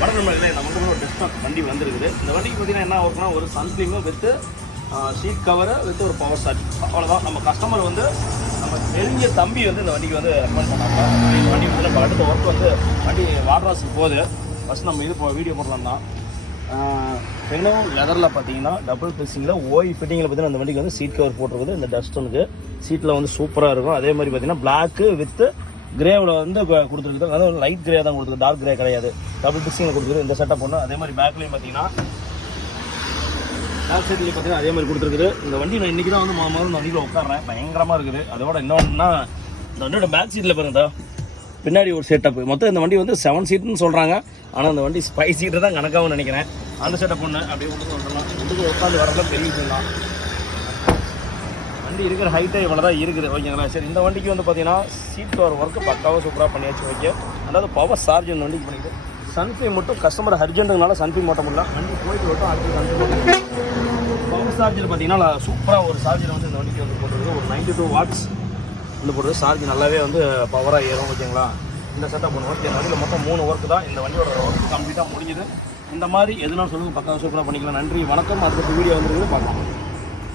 வடநம்பரில் நமக்கு ஒரு டெஸ்க்டாப் வண்டி வந்துருக்குது. இந்த வண்டிக்கு பார்த்தீங்கன்னா என்ன ஒர்க்னா ஒரு சன்ஃப்ளீமு வித்து ஷீட் கவரு வித் ஒரு பவர் சார்ஜ், அவ்வளோதான். நம்ம கஸ்டமர் வந்து நம்ம தெரிஞ்ச தம்பி வந்து இந்த வண்டிக்கு வந்து ரெக்கமெண்ட் பண்ணாங்க. இந்த வண்டி வந்து நம்ம அடுத்த ஒர்க் வந்து வண்டி வாட்ராஸுக்கு போகுது. ஃபஸ்ட் நம்ம இது வீடியோ போடலாம் தான். பெங்களும் லெதரில் பார்த்தீங்கன்னா டபுள் பிசிங்கில் ஓய் ஃபிட்டிங்கில் பார்த்தீங்கன்னா அந்த வண்டிக்கு வந்து சீட் கவர் போட்டிருக்குது. இந்த டஸ்டனுக்கு சீட்டில் வந்து சூப்பராக இருக்கும். அதே மாதிரி பார்த்தீங்கன்னா பிளாக்கு வித்து கிரேவில் வந்து கொடுத்துருக்கு. அதாவது லைட் கிரே தான் கொடுத்துருக்கு, டார்க் கிரே கிடையாது. டபுள் பிக்ஸிங்கில் கொடுத்துருக்கு. இந்த செட்டப் ஒன்று. அதே மாதிரி பேக்லேயும் பார்த்தீங்கன்னா பேக் சைட்லேயும் பார்த்தீங்கன்னா அதே மாதிரி கொடுத்துருக்குது. இந்த வண்டி நான் இன்றைக்கி தான் வந்து முதல்ல இந்த வண்டியில் உட்காடுறேன். பயங்கரமாக இருக்குது. அதோட இன்னொன்னா இந்த வண்டியோட பேக் சீட்டில் பாருங்க, பின்னாடி ஒரு செட்டப். மொத்தம் இந்த வண்டி வந்து 7 சீட்டுன்னு சொல்கிறாங்க. ஆனால் இந்த வண்டி 5 சீட்டு தான் கணக்காகவும் நினைக்கிறேன். அந்த செட்டப் ஒன்று அப்படியே உள்ளுக்கு வந்துடலாம். உள்ளுக்கு உட்காந்து வரலாம் பெரிய விஷயம் தான். வண்டி இருக்கிற ஹைட்டே இவ்வளோ தான் இருக்குது. ஓகேங்களா? சரி, இந்த வண்டிக்கு வந்து பார்த்தீங்கன்னா சீட் கவர் ஒர்க்கு பக்காவாக சூப்பராக பண்ணியாச்சு. ஓகே, அதாவது பவர் சார்ஜ் இந்த வண்டிக்கு பண்ணிட்டு சன்ஃபி மட்டும் கஸ்டமர் அர்ஜென்ட்டுனால சன்ஃபி ஓட்ட முடியல. வண்டி போயிட்டு விட்டோம். அடுத்து சன்ஃபி பவர் சார்ஜர் பார்த்தீங்கன்னா சூப்பராக ஒரு சார்ஜர் வந்து இந்த வண்டிக்கு வந்து போட்டுருக்கு. ஒரு 92 வாட்ஸ் வந்து போட்டுருக்கு. சார்ஜ் நல்லாவே வந்து பவராக ஏறும். ஓகேங்களா? இந்த செட்டப் பண்ணுவோம். இந்த வண்டியில் மொத்தம் 3 ஒர்க்கு தான். இந்த வண்டியோட ஒர்க் கம்ப்ளீட்டாக முடிஞ்சுது. இந்த மாதிரி எதுனாலும் சொல்லுங்கள், பக்காவாக சூப்பராக பண்ணிக்கலாம். நன்றி, வணக்கம். அதுக்கு வீடியோ வந்துருக்கு பார்க்கலாம்.